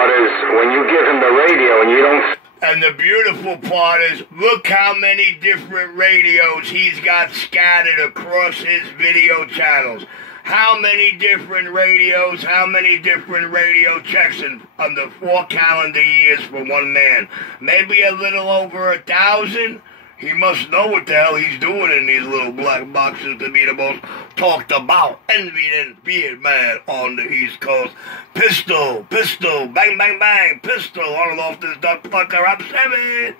part is when you give him the radio and you don't... And the beautiful part is, look how many different radios he's got scattered across his video channels. How many different radios, how many different radio checks in under 4 calendar years for one man? Maybe a little over 1,000? He must know what the hell he's doing in these little black boxes to be the most talked about, envied and feared man on the East Coast. Pistol, pistol, bang, bang, bang, pistol, on and off this duck fucker, I'm 7.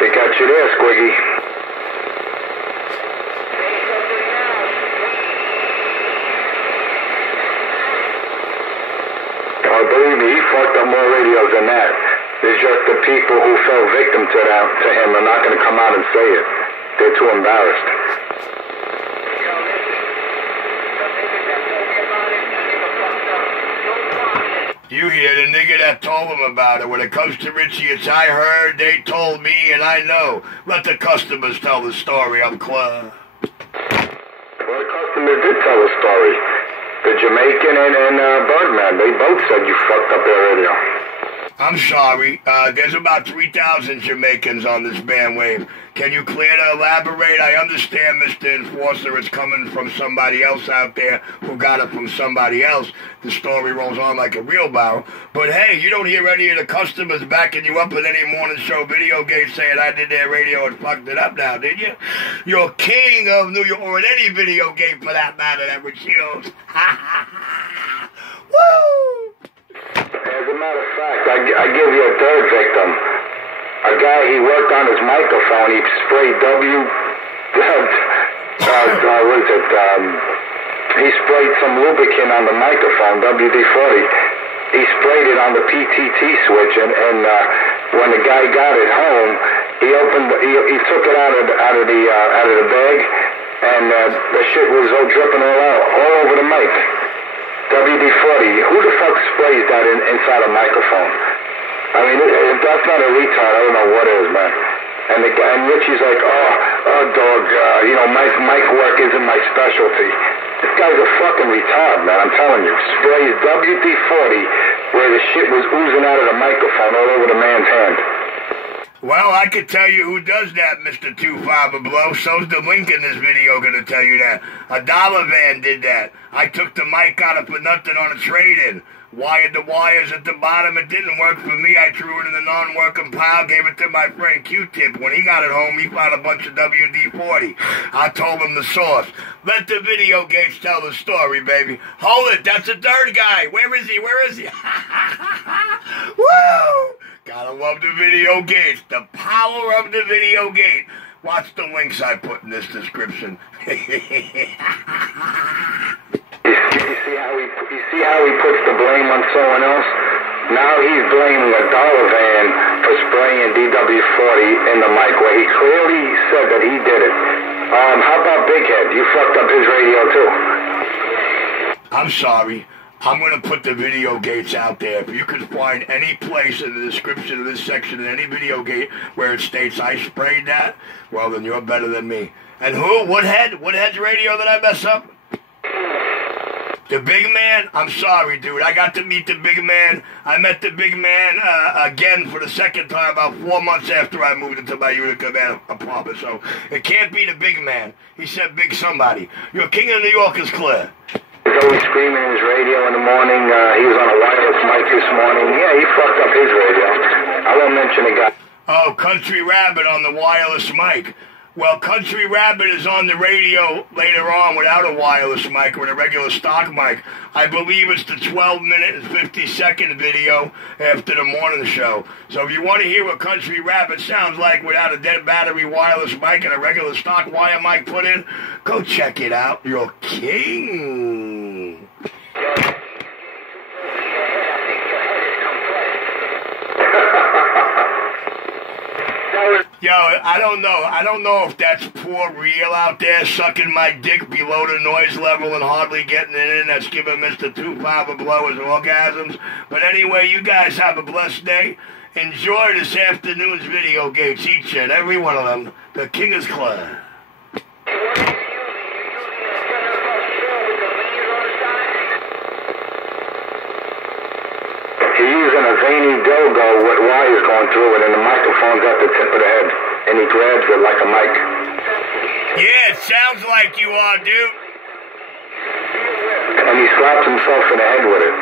They got you there, Squiggy. Oh, believe me, he fucked up more radios than that. It's just the people who fell victim to him are not going to come out and say it. They're too embarrassed. You hear the nigga that told him about it. When it comes to Richie, it's I heard, they told me, and I know. Let the customers tell the story. I'm clear. Well, the customers did tell the story. The Jamaican and Birdman, they both said you fucked up their radio. I'm sorry. There's about 3,000 Jamaicans on this bandwave. Can you clear to elaborate? I understand, Mr. Enforcer, it's coming from somebody else out there who got it from somebody else. The story rolls on like a wheelbarrow. But hey, you don't hear any of the customers backing you up in any morning show video game saying I did their radio and fucked it up now, did you? You're king of New York, or in any video game for that matter that was yours. Woo! As a matter of fact, I give you a third victim. A guy, he worked on his microphone. He sprayed he sprayed some lubricant on the microphone, WD-40. He sprayed it on the PTT switch, and when the guy got it home, he took it out of the bag, and the shit was all dripping all over the mic. WD-40, who the fuck sprays that inside a microphone? I mean, if that's not a retard, I don't know what is, man. And Richie's like, dog, mic work isn't my specialty. This guy's a fucking retard, man, I'm telling you. Sprays WD-40 where the shit was oozing out of the microphone all over the man's hand. Well, I could tell you who does that, Mr. 25 Below. So's the link in this video gonna tell you that. A dollar van did that. I took the mic out of for nothing on a trade-in. Wired the wires at the bottom. It didn't work for me. I threw it in the non-working pile, gave it to my friend Q-Tip. When he got it home, he found a bunch of WD-40. I told him the source. Let the video gates tell the story, baby. Hold it. That's a third guy. Where is he? Where is he? Woo! Gotta love the video gates. The power of the video gate. Watch the links I put in this description. You see how he puts the blame on someone else? Now he's blaming a dollar van for spraying DW40 in the mic, where he clearly said that he did it. How about Big Head? You fucked up his radio too. I'm sorry. I'm going to put the video gates out there. If you can find any place in the description of this section in any video gate where it states I sprayed that, well, then you're better than me. And who? What head? What head's radio that I mess up? The big man? I'm sorry, dude. I got to meet the big man. I met the big man again for the second time about 4 months after I moved into my unit command apartment. So it can't be the big man. He said big somebody. Your king of New York is clear. He's always screaming in his radio in the morning. He was on a wireless mic this morning. Yeah, he fucked up his radio. I won't mention the guy. Oh, Country Rabbit on the wireless mic. Well, Country Rabbit is on the radio later on without a wireless mic, with a regular stock mic. I believe it's the 12-minute and 50-second video after the morning show. So if you want to hear what Country Rabbit sounds like without a dead battery wireless mic and a regular stock wire mic put in, go check it out. You're king. Yo, I don't know. I don't know if that's poor real out there sucking my dick below the noise level and hardly getting it in. That's giving Mr. 25 a blow his orgasms. But anyway, you guys have a blessed day. Enjoy this afternoon's video gates, each and every one of them. The King is clear. He's using a veiny dildo with wires going through it, and the microphone's at the tip of the head, and he grabs it like a mic. Yeah, it sounds like you are, dude. And he slaps himself in the head with it.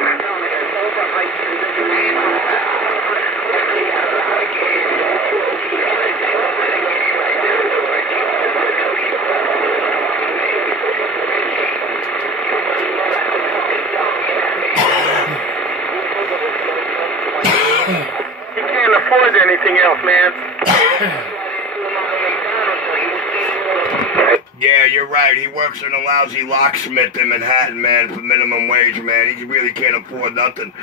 Afford anything else, man. Yeah, you're right. He works in a lousy locksmith in Manhattan, man, for minimum wage, man. He really can't afford nothing.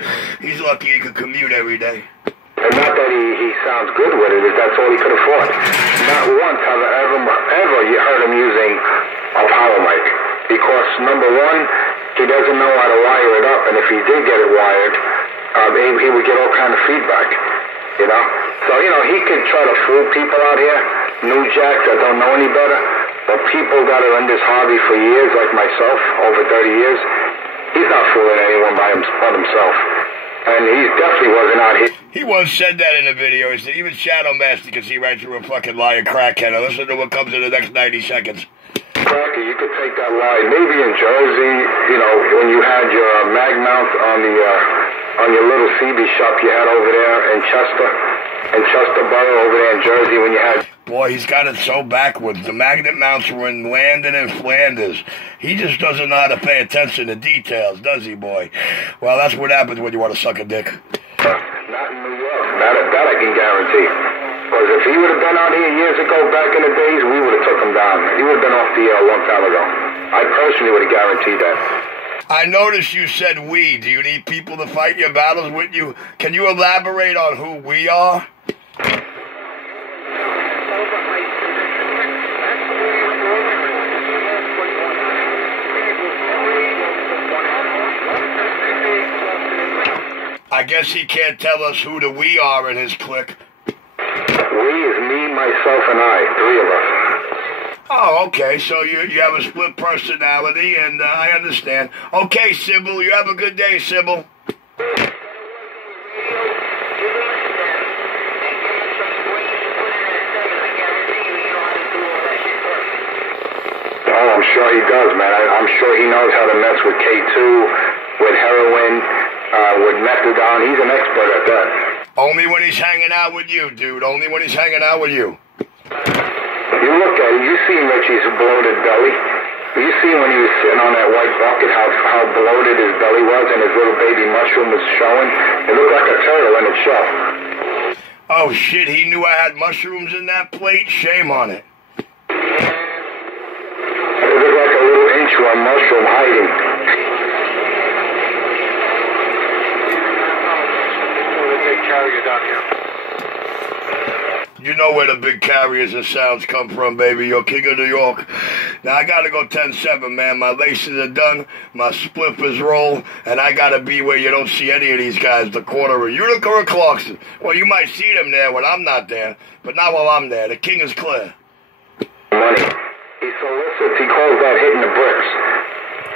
He's lucky he could commute every day. And not that he sounds good with it, is that's all he could afford. Not once have I ever you heard him using a power mic. Because, number one, he doesn't know how to wire it up, and if he did get it wired, he would get all kind of feedback. You know? So, you know, he could try to fool people out here, new jacks that don't know any better, but people that are in this hobby for years, like myself, over 30 years, he's not fooling anyone but himself. And he definitely wasn't out here. He once said that in a video. He said, even Shadow Master can see right through a fucking liar crackhead. Now listen to what comes in the next 90 seconds. Cracker, you could take that line. Maybe in Jersey, you know, when you had your mag mount on your little CB shop you had over there in Chesterborough over there in Jersey when you had... Boy, he's got it so backwards. The magnet mounts were in Landon and Flanders. He just doesn't know how to pay attention to details, does he, boy? Well, that's what happens when you want to suck a dick. Not in New York. That I can guarantee. Because if he would have been out here years ago, back in the days, we would have took him down. He would have been off the air a long time ago. I personally would have guaranteed that. I noticed you said we. Do you need people to fight your battles with you? Can you elaborate on who we are? I guess he can't tell us who the we are in his clique. We is me, myself, and I. 3 of us. Oh, okay, so you have a split personality, and I understand. Okay, Sybil, you have a good day, Sybil. Oh, I'm sure he does, man. I'm sure he knows how to mess with K2, with heroin, with methadone. He's an expert at that. Only when he's hanging out with you, dude. Only when he's hanging out with you. You look at it, you seen Richie's bloated belly. You seen when he was sitting on that white bucket how bloated his belly was and his little baby mushroom was showing? It looked like a turtle in its shell. Oh, shit, he knew I had mushrooms in that plate? Shame on it. It looked like a little inchworm mushroom hiding. You know where the big carriers and sounds come from, baby. You're king of New York. Now, I gotta go 10-7, man. My laces are done, my spliff is rolled, and I gotta be where you don't see any of these guys, the corner of Utica or Clarkson. Well, you might see them there when I'm not there, but not while I'm there. The king is clear. Money. He solicits. He calls that hitting the bricks.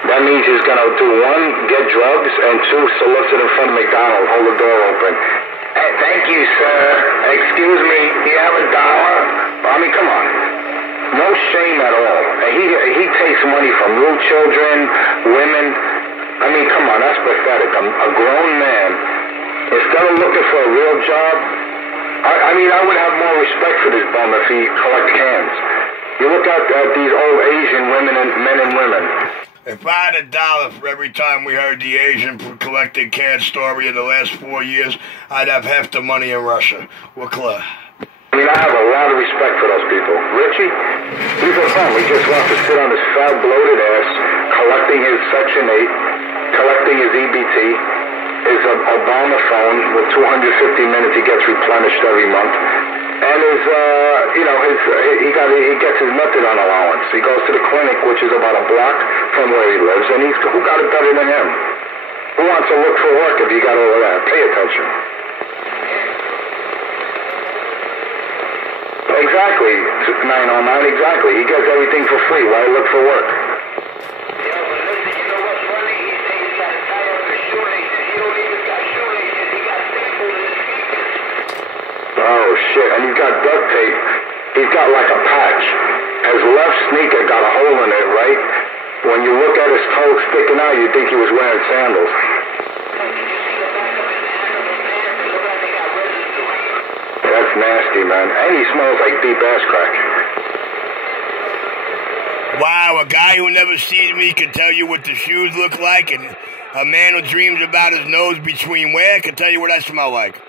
That means he's gonna do 1, get drugs, and 2, solicit in front of McDonald's, hold the door open. Hey, thank you, sir. Excuse me, you have $1? I mean, come on. No shame at all. And he takes money from little children, women. I mean, come on, that's pathetic. A grown man, instead of looking for a real job, I mean, I would have more respect for this bum if he collects cans. You look at these old Asian women and men and women. If I had $1 for every time we heard the Asian collected can story in the last 4 years, I'd have half the money in Russia. We're clear. I mean, I have a lot of respect for those people. Richie, he's a bum. He just wants to sit on his fat, bloated ass, collecting his Section 8, collecting his EBT, his Obama phone with 250 minutes he gets replenished every month. And he gets his methadone allowance. He goes to the clinic, which is about a block from where he lives, and who got it better than him? Who wants to look for work if you got all of that? Pay attention. Exactly, 909, exactly. He gets everything for free. Why look for work? Oh shit, and he's got duct tape. He's got like a patch. His left sneaker got a hole in it, right? When you look at his toe sticking out, you think he was wearing sandals. That's nasty, man. And he smells like deep ass crack. Wow, a guy who never sees me can tell you what the shoes look like, and a man who dreams about his nose between where can tell you what I smell like.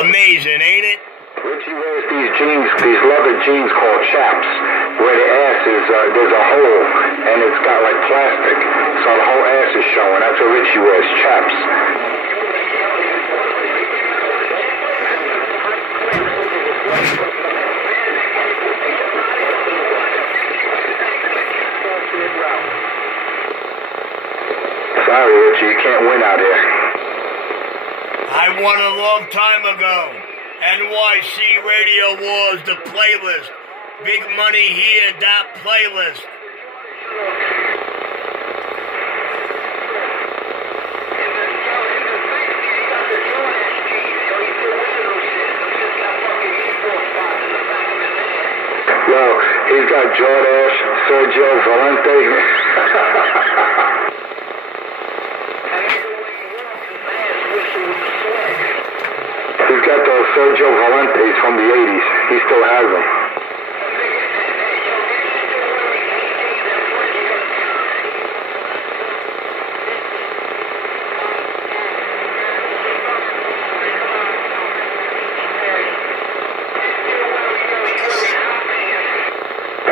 Amazing, ain't it? Richie wears these jeans, these leather jeans called chaps, where the ass is, there's a hole, and it's got like plastic, so the whole ass is showing. That's what Richie wears, chaps. Sorry, Richie, you can't win out here. I won a long time ago. NYC Radio Wars, the playlist. Big money here, that playlist. Yo, he's got Jordache, Sergio Valente. He's got those Sergio Valentes from the 80s. He still has them.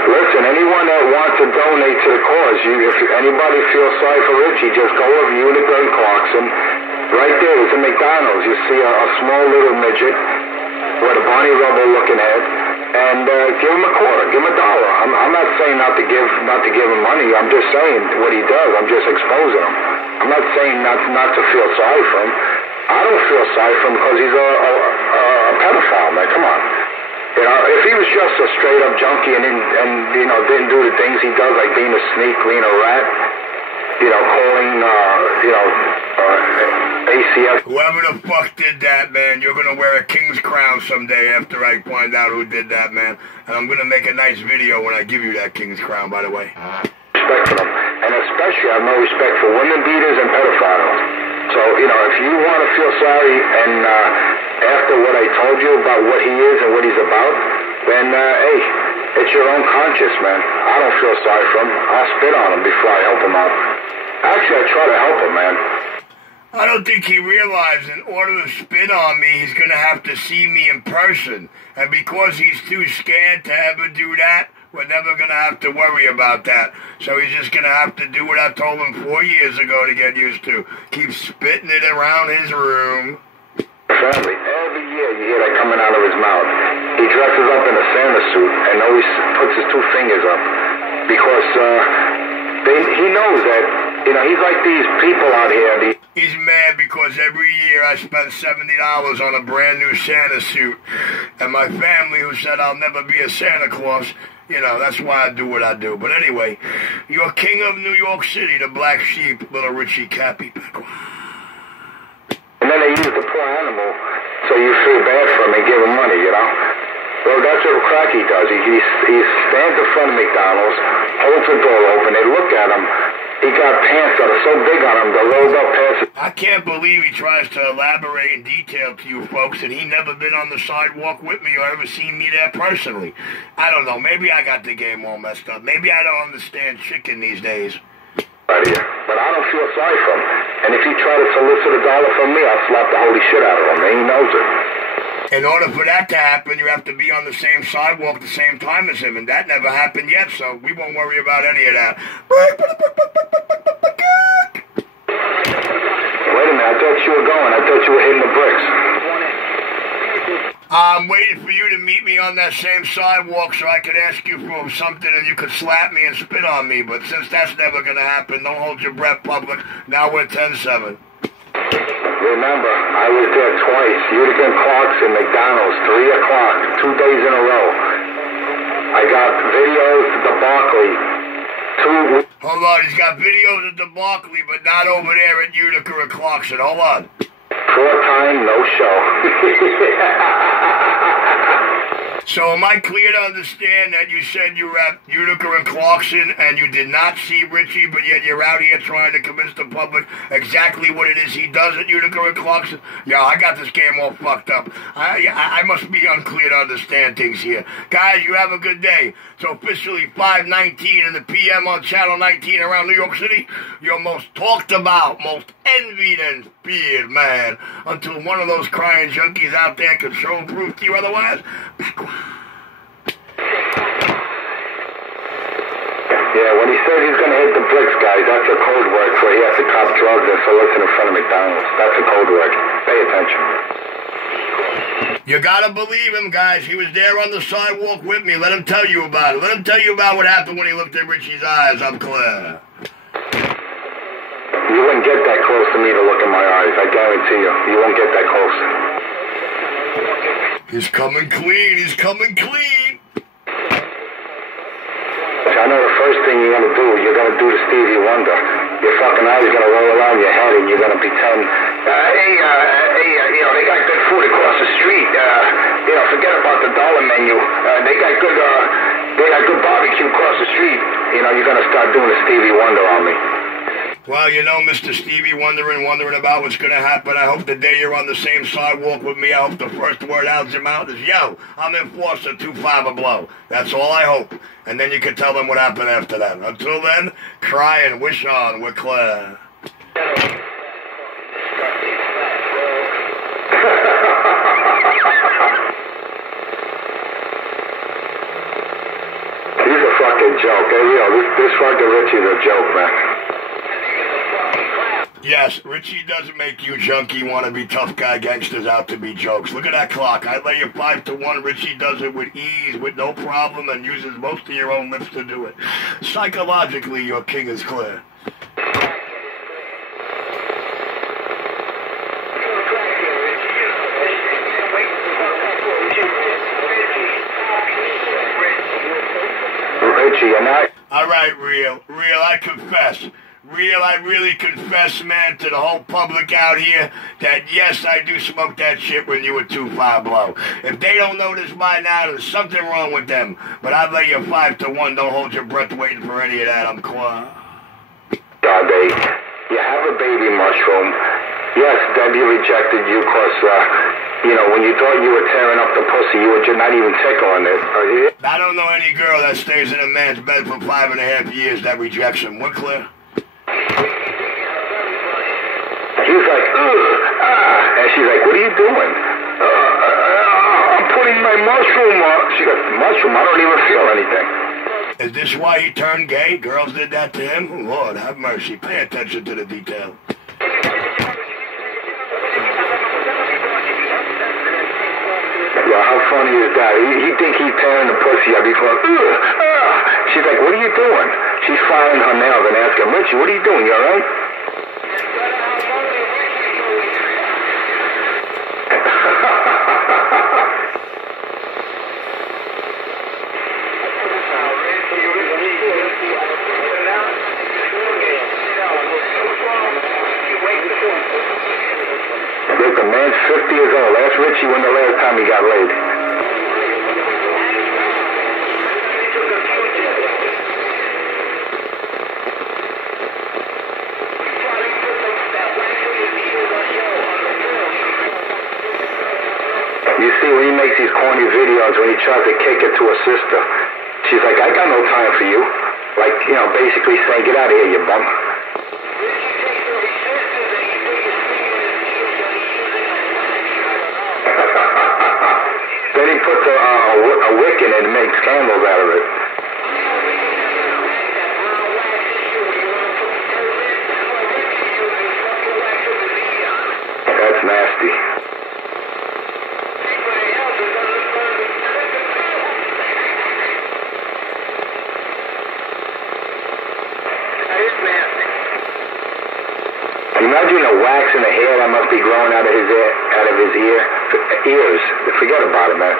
Listen, anyone that wants to donate to the cause, if anybody feels sorry for Richie, just go over Unica and Clarkson. Right there is a McDonald's. You see a small little midget with a Barney Rubble looking head, and give him a quarter, give him $1. I'm not saying not to give him money. I'm just saying what he does. I'm just exposing him. I'm not saying not to feel sorry for him. I don't feel sorry for him because he's a pedophile, man. Come on. You know, if he was just a straight up junkie and didn't do the things he does, like being a sneak, being a rat, calling ACS. Whoever the fuck did that, man, you're gonna wear a king's crown someday after I find out who did that, man. And I'm gonna make a nice video when I give you that king's crown, by the way. Respect for them. And especially I have no respect for women beaters and pedophiles. So, if you want to feel sorry and after what I told you about what he is and what he's about, then, hey, it's your own conscience, man. I don't feel sorry for him. I'll spit on him before I help him out. Actually, I try to help him, man. I don't think he realized in order to spit on me, he's going to have to see me in person. And because he's too scared to ever do that, we're never going to have to worry about that. So he's just going to have to do what I told him 4 years ago to get used to. Keep spitting it around his room. Family. Every year you hear that coming out of his mouth. He dresses up in a Santa suit and always puts his 2 fingers up because he knows that, he's like these people out here. He's mad because every year I spend $70 on a brand new Santa suit. And my family, who said I'll never be a Santa Claus, that's why I do what I do. But anyway, you're king of New York City, the black sheep, little Richie Cappy. And then they use the poor animal so you feel bad for him and give him money, Well, that's what Cracky does. He stands in front of McDonald's, holds the door open, they look at him. He got pants that are so big on him, they're rolled up pants. I can't believe he tries to elaborate in detail to you folks, and he never been on the sidewalk with me or ever seen me there personally. I don't know. Maybe I got the game all messed up. Maybe I don't understand chicken these days. Right here. But I don't feel sorry for him. And if he tried to solicit $1 from me, I'll slap the holy shit out of him, and he knows it. In order for that to happen, you have to be on the same sidewalk at the same time as him, and that never happened yet, so we won't worry about any of that. Wait a minute, I thought you were going. I thought you were hitting the bricks. I'm waiting for you to meet me on that same sidewalk so I could ask you for something and you could slap me and spit on me. But since that's never going to happen, don't hold your breath, public. Now we're 10-7. Remember, I was there twice. Utica and Clarkson, McDonald's, 3 o'clock, 2 days in a row. I got videos at the Barclay. Hold on, he's got videos at the Barclay, but not over there at Utica or Clarkson. Hold on. 4-time, no show. So am I clear to understand that you said you were at Utica and Clarkson and you did not see Richie, but yet you're out here trying to convince the public exactly what it is he does at Utica and Clarkson? Yeah, I got this game all fucked up. I must be unclear to understand things here. Guys, you have a good day. So officially 5:19 in the PM on Channel 19 around New York City, your most talked about, most envied and feared man, until one of those crying junkies out there can show and prove to you otherwise. Yeah, when he says he's going to hit the bricks, guys, that's a code word for he has to cop drugs and solicit in front of McDonald's. That's a code word. Pay attention. You gotta believe him, guys. He was there on the sidewalk with me. Let him tell you about it. Let him tell you about what happened when he looked at Richie's eyes. I'm clear. You wouldn't get that close to me to look in my eyes. I guarantee you. You won't get that close. He's coming clean. He's coming clean. I know the first thing you're going to do, you're going to do the Stevie Wonder. Your fucking eyes are going to roll around your head and you're going to pretend, they got good food across the street. Forget about the dollar menu. They got good barbecue across the street. You're going to start doing the Stevie Wonder on me. Well, Mr. Stevie wondering about what's going to happen. I hope the day you're on the same sidewalk with me, I hope the first word out of your mouth is, yo, I'm Enforcer 2-5 a blow. That's all I hope. And then you can tell them what happened after that. Until then, cry and wish on. We're clear. He's a fucking joke. This fucking Richie's a joke, man. Yes, Richie doesn't make you junkie, wannabe tough guy gangsters out to be jokes. Look at that clock. I lay you 5-1. Richie does it with ease, with no problem, and uses most of your own lips to do it. Psychologically, your king is clear. Richie, you're not... All right, Real, I confess. I really confess, man, to the whole public out here that, yes, I do smoke that shit when you were 2-5 blow. If they don't know this by now, there's something wrong with them. But I'd lay you 5-1. Don't hold your breath waiting for any of that. I'm quiet. Daddy, you have a baby mushroom. Yes, Debbie rejected you because, when you thought you were tearing up the pussy, you were just not even tickling it. I don't know any girl that stays in a man's bed for 5.5 years that rejects him. We're clear? He's like, and she's like, what are you doing? I'm putting my mushroom up. She goes, mushroom? I don't even feel anything. Is this why he turned gay? Girls did that to him? Lord, have mercy. Pay attention to the detail. Yeah, how funny is that? He think he's tearing the pussy up before, She's like, what are you doing? She's filing her nails and asking, Richie, what are you doing? You all right? Look, the man's 50 years old. Ask Richie when the last time he got laid. You see, when he makes these corny videos, when he tries to kick it to her sister, she's like, I got no time for you. Like, basically saying, get out of here, you bum. Then he puts a wick in it and makes candles out of it. That's nasty. ears. Forget about it, man.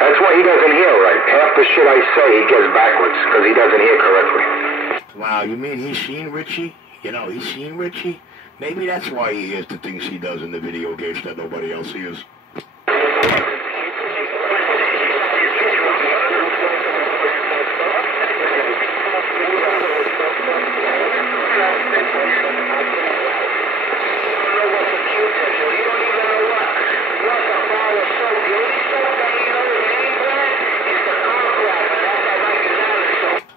That's why he doesn't hear right. Half the shit I say, he gets backwards because he doesn't hear correctly. Wow, you mean he's seen Richie? You know, he's seen Richie? Maybe that's why he hears the things he does in the video games that nobody else hears.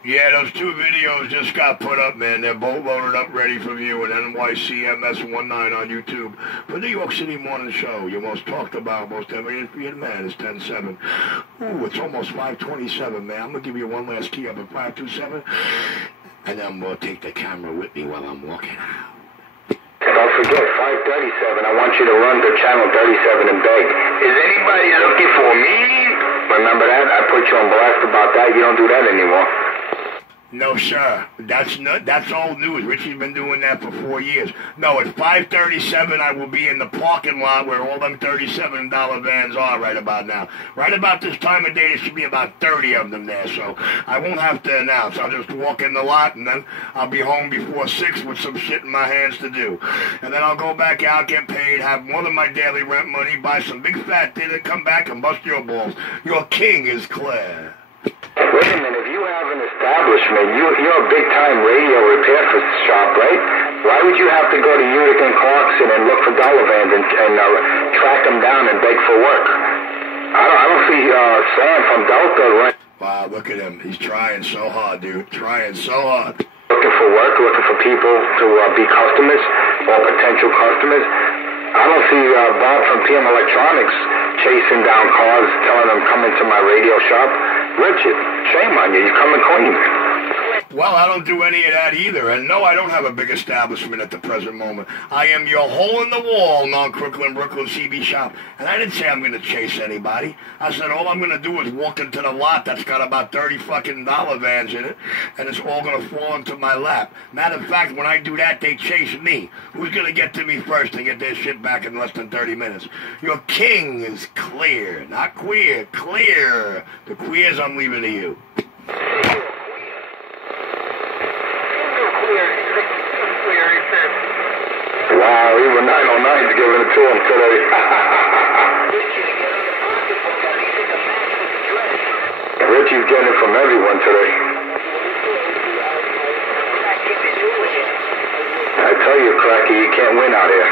Yeah, those two videos just got put up, man. They're both loaded up, ready for view, at NYCMS19 on YouTube. For New York City Morning Show, your most talked about, most ever-interviewed man is 10-7. Ooh, it's almost 5:27, man. I'm going to give you one last key up at 527, and then I'm going to take the camera with me while I'm walking out. Don't forget, 537, I want you to run to channel 37 and beg. Is anybody looking for me? Remember that? I put you on blast about that. You don't do that anymore. No, sir. That's old news. Richie's been doing that for 4 years. No, at 5:37, I will be in the parking lot where all them $37 vans are right about now. Right about this time of day, there should be about 30 of them there, so I won't have to announce. I'll just walk in the lot, and then I'll be home before 6 with some shit in my hands to do. And then I'll go back out, get paid, have more than my daily rent money, buy some big fat dinner, come back and bust your balls. Your king is clear. Wait a minute, if you have an establishment, you're a big-time radio repair shop, right? Why would you have to go to Utica and Clarkson and look for dollar vans and track them down and beg for work? I don't see Sam from Delta, right? Wow, look at him. He's trying so hard, dude. Trying so hard. Looking for work, looking for people to be customers or potential customers. I don't see Bob from PM Electronics chasing down cars, telling them come into my radio shop. Richard, shame on you. You're coming clean. Well, I don't do any of that either. And no, I don't have a big establishment at the present moment. I am your hole-in-the-wall non-Crooklyn, Brooklyn CB shop. And I didn't say I'm going to chase anybody. I said all I'm going to do is walk into the lot that's got about 30 fucking dollar vans in it, and it's all going to fall into my lap. Matter of fact, when I do that, they chase me. Who's going to get to me first and get their shit back in less than 30 minutes? Your king is clear. Not queer, clear. The queers I'm leaving to you. Wow, even 909's giving it to him today. Richie's getting it from everyone today. I tell you, Cracky, you can't win out here.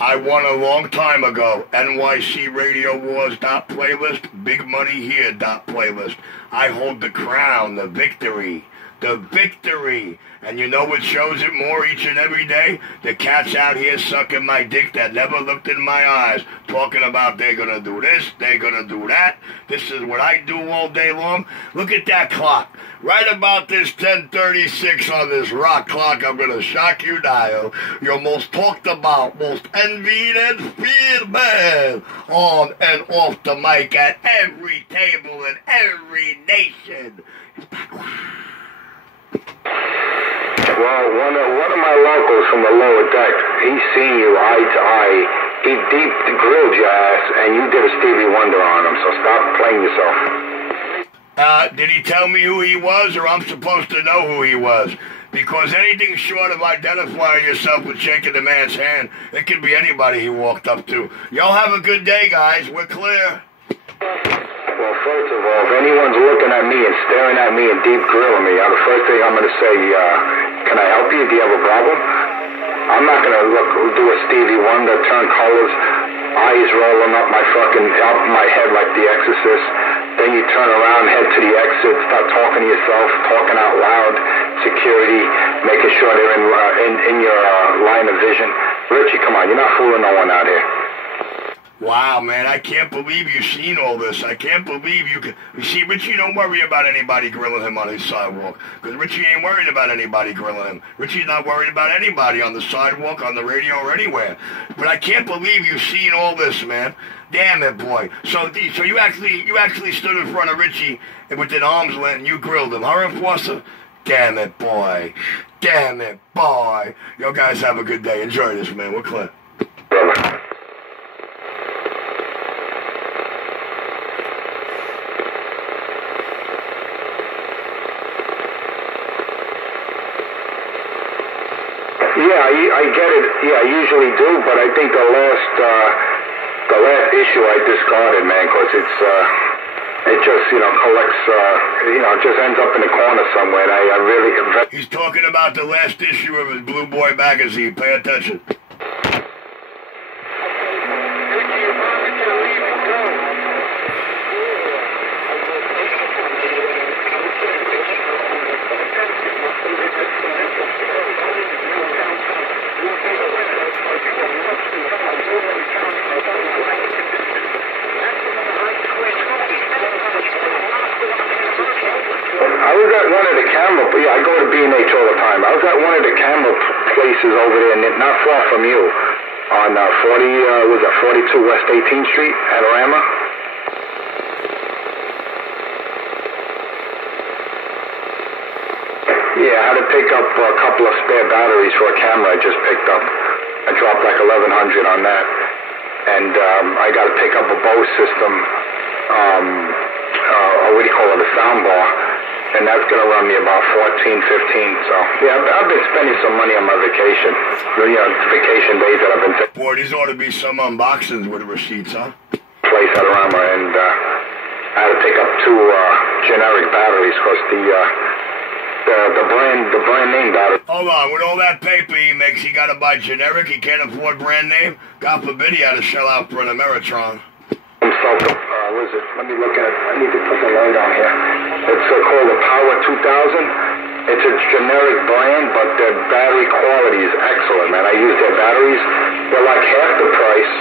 I won a long time ago. NYC Radio Wars .playlist, Big Money Here .playlist. I hold the crown, the victory. The victory. And you know what shows it more each and every day? The cats out here sucking my dick that never looked in my eyes, talking about they're going to do this, they're going to do that. This is what I do all day long. Look at that clock. Right about this 10:36 on this rock clock, I'm going to shock you dial. Your most talked about, most envied and feared man on and off the mic at every table in every nation. It's back. Well, one of my locals from the lower deck, he's seen you eye to eye. He deep grilled your ass, and you did a Stevie Wonder on him, so stop playing yourself. Did he tell me who he was, or I'm supposed to know who he was? Because anything short of identifying yourself with shaking the man's hand, it could be anybody he walked up to. Y'all have a good day, guys. We're clear. Well, first of all, if anyone's looking at me and staring at me and deep grilling me, the first thing I'm going to say, can I help you? Do you have a problem? I'm not going to do a Stevie Wonder, turn colors, eyes rolling up my head like The Exorcist. Then you turn around, head to the exit, start talking to yourself, talking out loud, security, making sure they're in your line of vision. Richie, come on, you're not fooling no one out here. Wow, man, I can't believe you've seen all this. I can't believe you can... You see, Richie don't worry about anybody grilling him on his sidewalk, because Richie ain't worried about anybody grilling him. Richie's not worried about anybody on the sidewalk, on the radio, or anywhere. But I can't believe you've seen all this, man. Damn it, boy. So you actually stood in front of Richie with an arm's length and you grilled him, huh, Enforcer? Damn it, boy. Damn it, boy. You guys have a good day. Enjoy this, man. We're clear. I get it. Yeah, I usually do, but I think the last issue I discarded, man, because it just, collects, just ends up in the corner somewhere, and I really... He's talking about the last issue of his Blue Boy magazine. Pay attention. I was at one of the camera, I go to B&H all the time. I was at one of the camera places over there, not far from you, on 42 West 18th Street, Adorama. Yeah, I had to pick up a couple of spare batteries for a camera I just picked up. I dropped like $1,100 on that. And I got to pick up a Bose system, what do you call it, a sound bar. And that's going to run me about $14, $15. So, yeah, I've been spending some money on my vacation. Vacation days that I've been taking. Boy, these ought to be some unboxings with receipts, huh? Place at Arama, and I had to pick up 2 generic batteries because the brand name battery. Hold on, with all that paper he makes, he got to buy generic. He can't afford brand name. God forbid he had to shell out for an Ameritron. What is it? Let me look at it. I need to put the light on here. It's called the Power 2000. It's a generic brand, but their battery quality is excellent, man. I use their batteries. They're like half the price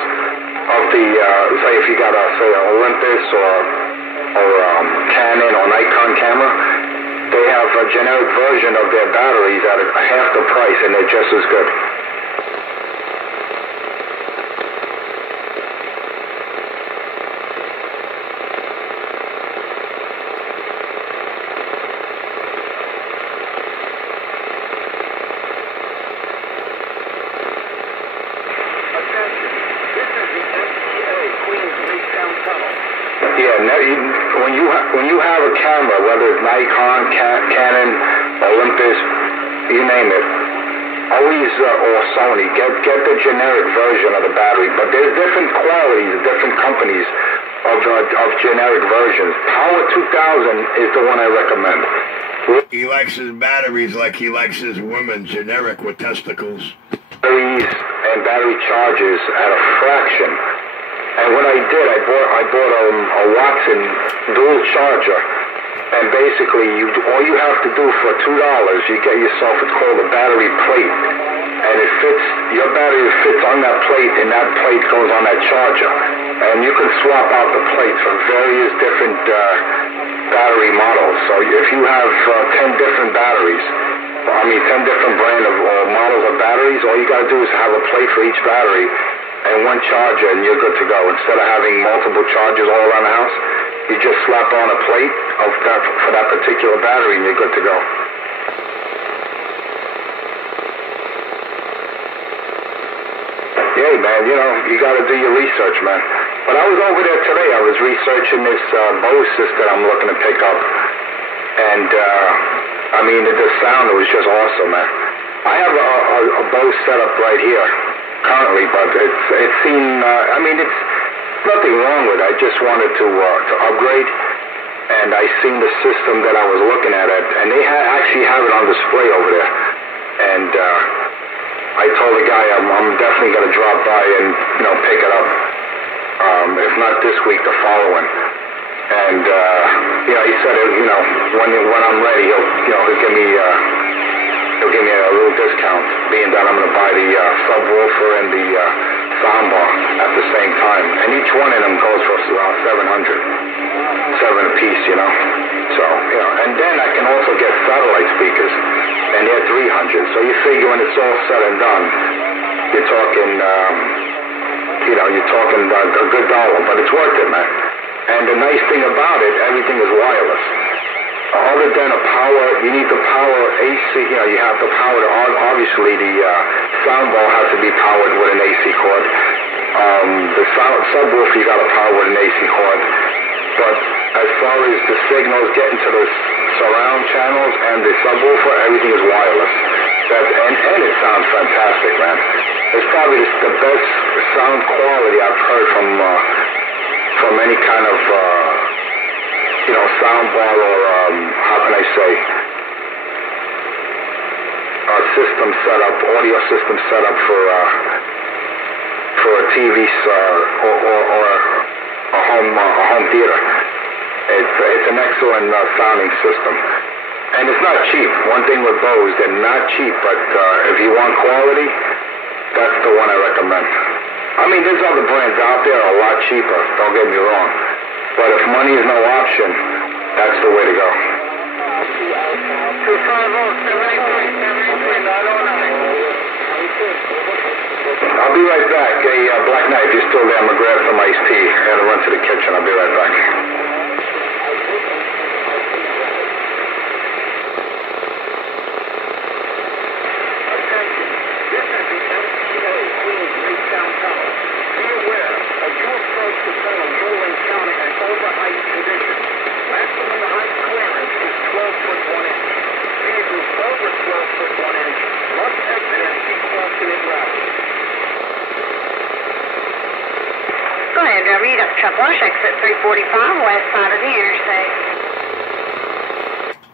of the, say if you got a, say, an Olympus or Canon or Nikon camera, they have a generic version of their batteries at half the price, and they're just as good. When you have a camera, whether it's Nikon, Canon, Olympus, you name it, always or Sony, get the generic version of the battery. But there's different qualities, different companies of generic versions. Power 2000 is the one I recommend. He likes his batteries like he likes his women, generic with testicles. Batteries and battery charges at a fraction. And what I did, I bought a Watson dual charger, and basically all you have to do for $2, you get yourself what's called a battery plate, and it fits, your battery fits on that plate, and that plate goes on that charger, and you can swap out the plates for various different battery models. So if you have 10 different batteries, 10 different brand of models of batteries, all you got to do is have a plate for each battery and one charger, and you're good to go. Instead of having multiple chargers all around the house, you just slap on a plate of that for that particular battery, and you're good to go. Yeah, man, you got to do your research, man. But I was over there today. I was researching this Bose system I'm looking to pick up, and the sound was just awesome, man. I have a Bose setup right here currently, but it's seen. It's nothing wrong with it. I just wanted to upgrade, and I seen the system that I was looking at it, and they actually have it on display over there. And I told the guy I'm definitely going to drop by and pick it up. If not this week, the following. And he said when I'm ready, he'll give me. He'll give me a little discount, being that I'm going to buy the subwoofer and the soundbar at the same time. And each one of them goes for around $700, $7 a piece, So, and then I can also get satellite speakers, and they're $300. So you figure when it's all said and done, you're talking, a good dollar, but it's worth it, man. And the nice thing about it, everything is wireless. Other than a power, you need the power AC, you have the power to, obviously the soundbar has to be powered with an AC cord. The subwoofer, you got to power with an AC cord. But as far as the signals getting to the surround channels and the subwoofer, everything is wireless. And it sounds fantastic, man. It's probably the best sound quality I've heard from any kind of sound bar or how can I say, system setup, audio system setup for a TV or a home theater. It's an excellent sounding system. And it's not cheap. One thing with Bose, they're not cheap, but if you want quality, that's the one I recommend. I mean, there's other brands out there a lot cheaper, don't get me wrong. But if money is no option, that's the way to go. I'll be right back. Hey, Black Knight, if you're still there, I'm going to grab some iced tea. I got to run to the kitchen. I'll be right back. Go ahead, driver. You got the truck wash exit 345 west side of the interstate.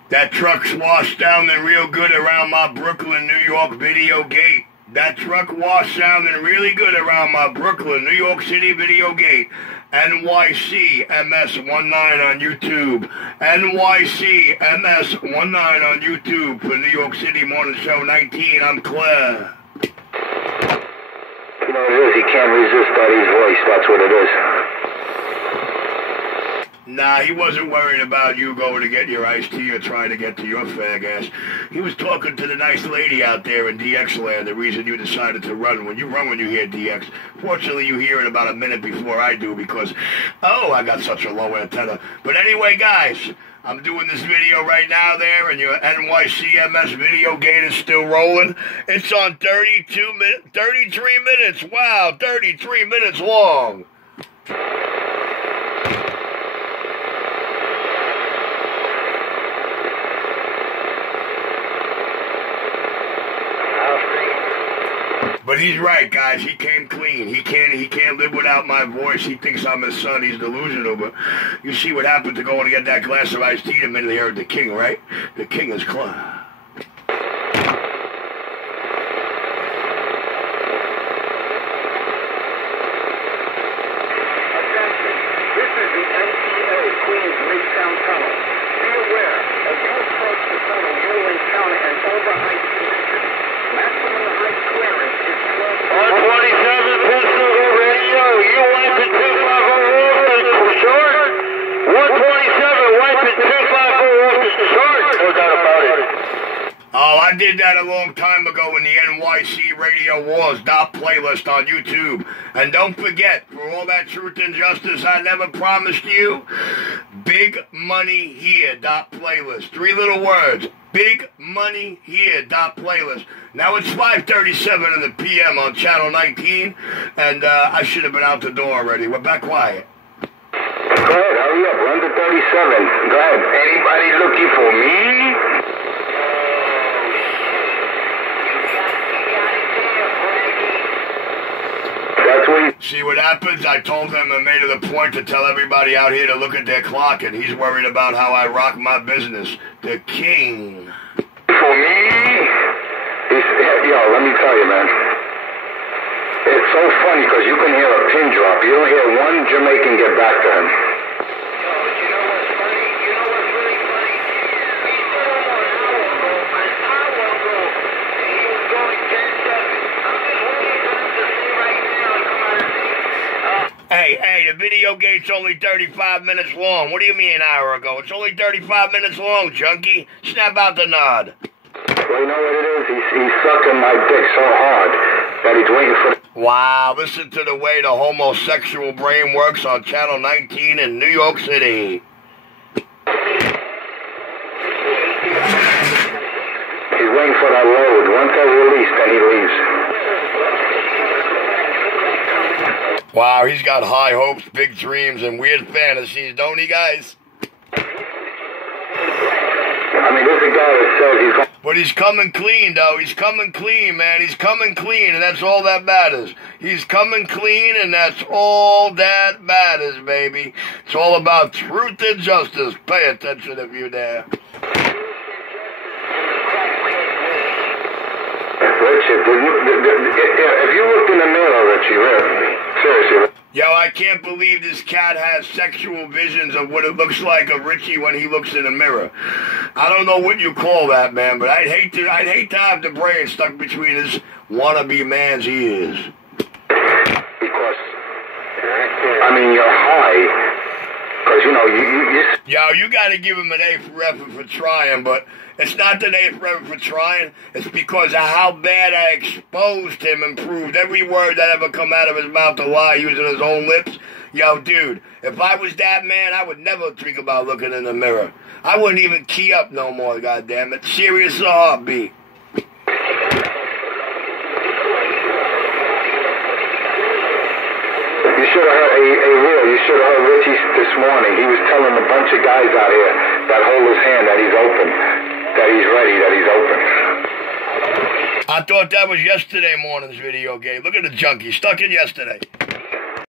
That truck's washed down there real good around my Brooklyn, New York video gate. That truck washed sounding really good around my Brooklyn, New York City video gate. NYCMS19 on YouTube. NYCMS19 on YouTube for New York City Morning Show 19. I'm Claire. You know what it is? He can't resist Eddie's voice. That's what it is. Nah, he wasn't worried about you going to get your iced tea or trying to get to your fag ass. He was talking to the nice lady out there in DX land, the reason you decided to run. When you run when you hear DX, fortunately you hear it about a minute before I do because, I got such a low antenna. But anyway, guys, I'm doing this video right now there, and your NYCMS video gate is still rolling. It's on 33 minutes. Wow, 33 minutes long. But he's right, guys. He came clean. He can't live without my voice. He thinks I'm his son. He's delusional. But you see what happened to going to get that glass of iced tea the minute he heard the king, right? The king is clean. I did that a long time ago in the NYC Radio Wars playlist on YouTube. And don't forget, for all that truth and justice I never promised you, Big Money Here playlist. 3 little words. Big Money Here playlist. Now it's 5:37 in the PM on Channel 19, and I should have been out the door already. We're back quiet. Go ahead, hurry up. We're under 37. Go ahead. Anybody looking for me? See what happens? I told him and made it a point to tell everybody out here to look at their clock, and he's worried about how I rock my business. The king. For me? Let me tell you, man. It's so funny because you can hear a pin drop. You don't hear one Jamaican get back to him. Hey, the video gate's only 35 minutes long. What do you mean an hour ago? It's only 35 minutes long, junkie. Snap out the nod. Well, you know what it is? He's sucking my dick so hard that he's waiting for... Wow, listen to the way the homosexual brain works on Channel 19 in New York City. He's waiting for that load. Once they're released, then he leaves. Wow, he's got high hopes, big dreams, and weird fantasies, don't he, guys? I mean, this is a guy that says he's... But he's coming clean, though. He's coming clean, man. He's coming clean, and that's all that matters. He's coming clean, and that's all that matters, baby. It's all about truth and justice. Pay attention if you're there. Richard, if you looked in the mirror, Richie, seriously. Yo, I can't believe this cat has sexual visions of what it looks like of Richie when he looks in the mirror. I don't know what you call that, man, but I'd hate to have the brain stuck between his wannabe man's ears. Because, I mean, you're high. Because, you know, you... Yo, you got to give him an A for effort for trying, but it's not an A for effort for trying. It's because of how bad I exposed him and proved every word that ever come out of his mouth to lie using his own lips. Yo, dude, if I was that man, I would never think about looking in the mirror. I wouldn't even key up no more, goddammit. Serious or heartbeat. You should have heard you should have heard Richie this morning. He was telling a bunch of guys out here that hold his hand that he's open, that he's ready, that he's open. I thought that was yesterday morning's video game. Look at the junkie, stuck in yesterday.